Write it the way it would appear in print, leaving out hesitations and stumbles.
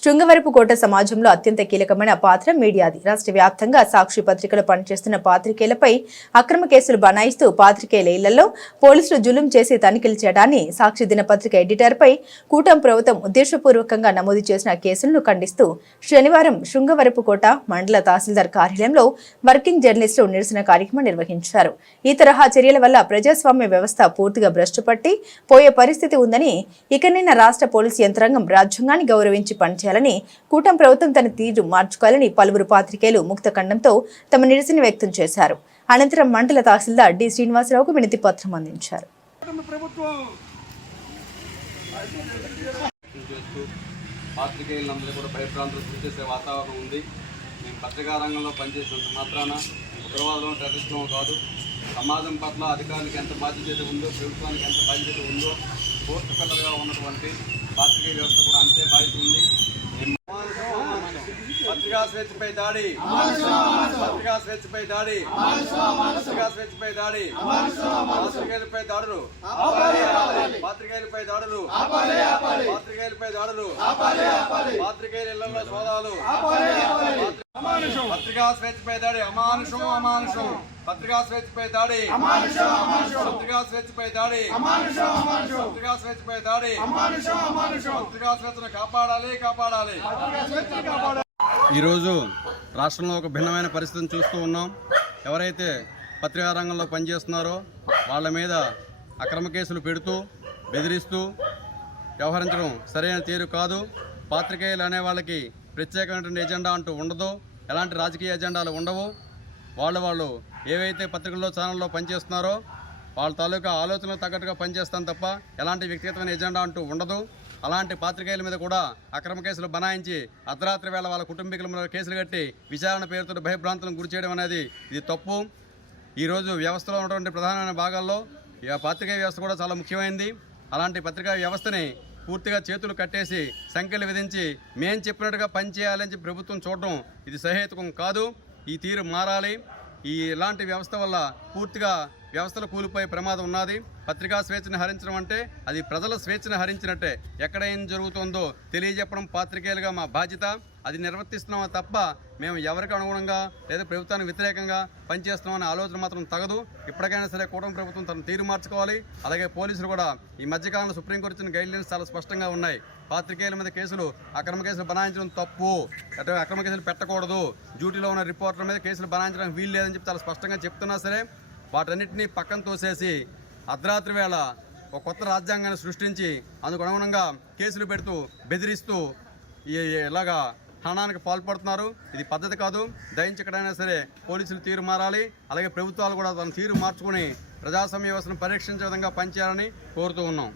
శృంగవరపుకోట సమాజంలో అత్యంత కీలకమైన పాత్ర మీడియాది. రాష్ట్ర వ్యాప్తంగా సాక్షి పత్రికలు పనిచేస్తున్న పాత్రికేయులపై అక్రమ కేసులు బనాయిస్తూ పాత్రికేయుల ఇళ్లలో పోలీసులు జులుం చేసి తనిఖీలు చేయడాన్ని సాక్షి దినపత్రిక ఎడిటర్పై కూటమి ప్రభుత్వం ఉద్దేశపూర్వకంగా నమోదు చేసిన కేసులను ఖండిస్తూ శనివారం శృంగవరపుకోట మండల తహసీల్దార్ కార్యాలయంలో వర్కింగ్ జర్నలిస్టులు నిరసన కార్యక్రమం నిర్వహించారు. ఈ తరహా చర్యల వల్ల ప్రజాస్వామ్య వ్యవస్థ పూర్తిగా భ్రష్టుపట్టి పోయే పరిస్థితి ఉందని, ఇకనైనా రాష్ట్ర పోలీసు యంత్రాంగం రాజ్యాంగాన్ని గౌరవించి పనిచేయాలని, కూటమి ప్రభుత్వం తన తీరు మార్చుకోవాలని పలువురు పాత్రికేయులు ముక్తఖండంతో తమ నిరసన వ్యక్తం చేశారు. అనంతరం మండల తహసీల్దార్ డి శ్రీనివాసరావుకు వినతి పత్రం అందించారు. పాత్రికేయులందరూ కూడా భయభ్రాంతులు గురి చేసే వాతావరణం ఉంది. మేము పత్రికా రంగంలో పనిచేసినంత మాత్రాన ఉగ్రవాదులను టెర్రరిస్టులు కాదు. సమాజం పట్ల అధికారులకు ఎంత బాధ్యత ఉందో, ప్రభుత్వానికి ఎంత బాధ్యత ఉందో, కోర్టు పిల్లలుగా ఉన్నటువంటి పాత్రికేయ వ్యవస్థ కూడా అంతే బాధ్యత ఉంది. పత్రికా స్వేచ్ఛపై దాడి, పత్రికా స్వేచ్ఛపై దాడి, పత్రికా స్వేచ్ఛపై దాడి, పాత్రికేయులపై దాడులు, పాత్రికేయులపై దాడులు, పాత్రికేయులపై దాడులు, పాత్రికేయుల ఇళ్లలో సోదాలు, పత్రికా స్వేచ్ఛపై దాడి అమానుషం, అమానుషం, పత్రికా స్వేచ్ఛపై దాడి, పత్రికా స్వేచ్ఛపై దాడి, పత్రికా స్వేచ్ఛపై దాడి, పత్రికా స్వేచ్ఛను కాపాడాలి, కాపాడాలి. ఈరోజు రాష్ట్రంలో ఒక భిన్నమైన పరిస్థితిని చూస్తూ ఉన్నాం. ఎవరైతే పత్రికా రంగంలో పనిచేస్తున్నారో వాళ్ళ మీద అక్రమ కేసులు పెడుతూ బెదిరిస్తూ వ్యవహరించడం సరైన తీరు కాదు. పాత్రికేయులు అనే వాళ్ళకి ప్రత్యేకమైనటువంటి ఎజెండా అంటూ ఉండదు, ఎలాంటి రాజకీయ ఎజెండాలు ఉండవు. వాళ్ళు ఏవైతే పత్రికల్లో ఛానల్లో పనిచేస్తున్నారో వాళ్ళ తాలూకా ఆలోచనలు తగ్గట్టుగా పనిచేస్తాం తప్ప ఎలాంటి వ్యక్తిగతమైన ఎజెండా అంటూ ఉండదు. అలాంటి పాత్రికేయుల మీద కూడా అక్రమ కేసులు బనాయించి అర్ధరాత్రి వేళ వాళ్ళ కుటుంబీకుల మీద కేసులు కట్టి విచారణ పేరుతో భయభ్రాంతులను గురి చేయడం అనేది ఇది తప్పు. ఈరోజు వ్యవస్థలో ఉన్నటువంటి ప్రధానమైన భాగాల్లో పాత్రికేయ వ్యవస్థ కూడా చాలా ముఖ్యమైనది. అలాంటి పత్రికా వ్యవస్థని పూర్తిగా చేతులు కట్టేసి సంఖ్యలు విధించి మేం చెప్పినట్టుగా పనిచేయాలని చెప్పి ప్రభుత్వం చూడడం ఇది సహేతుకం కాదు. ఈ తీరు మారాలి. ఇలాంటి వ్యవస్థ వల్ల పూర్తిగా వ్యవస్థలు కూలిపోయే ప్రమాదం ఉన్నది. పత్రికా స్వేచ్ఛను హరించడం అంటే అది ప్రజల స్వేచ్ఛను హరించినట్టే. ఎక్కడ ఏం జరుగుతుందో తెలియజెప్పడం పాత్రికేయులుగా మా బాధ్యత. అది నిర్వర్తిస్తున్నామా తప్ప మేము ఎవరికి అనుగుణంగా లేదా ప్రభుత్వానికి వ్యతిరేకంగా పనిచేస్తున్నామనే ఆలోచన మాత్రం తగదు. ఇప్పటికైనా సరే కూటమి ప్రభుత్వం తను తీరు మార్చుకోవాలి. అలాగే పోలీసులు కూడా ఈ మధ్యకాలంలో సుప్రీంకోర్టు ఇచ్చిన గైడ్లైన్స్ చాలా స్పష్టంగా ఉన్నాయి. పాత్రికేయుల మీద కేసులు అక్రమ కేసులు బనాయించడం తప్పు, అంటే అక్రమ కేసులు పెట్టకూడదు, డ్యూటీలో ఉన్న రిపోర్టర్ల మీద కేసులు బనాయించడానికి వీలు లేదని చెప్పి చాలా స్పష్టంగా చెప్తున్నా సరే వాటన్నిటినీ పక్కన తోసేసి అర్ధరాత్రి వేళ ఒక కొత్త రాజ్యాంగాన్ని సృష్టించి అందుకు అనుగుణంగా కేసులు పెడుతూ బెదిరిస్తూ ఇలాగా హనానికి పాల్పడుతున్నారు. ఇది పద్ధతి కాదు. దయించకడైనా సరే పోలీసులు తీరు మారాలి. అలాగే ప్రభుత్వాలు కూడా తన తీరు మార్చుకుని ప్రజాస్వామ్య వ్యవస్థను పరీక్షించే విధంగా పనిచేయాలని కోరుతూ ఉన్నాం.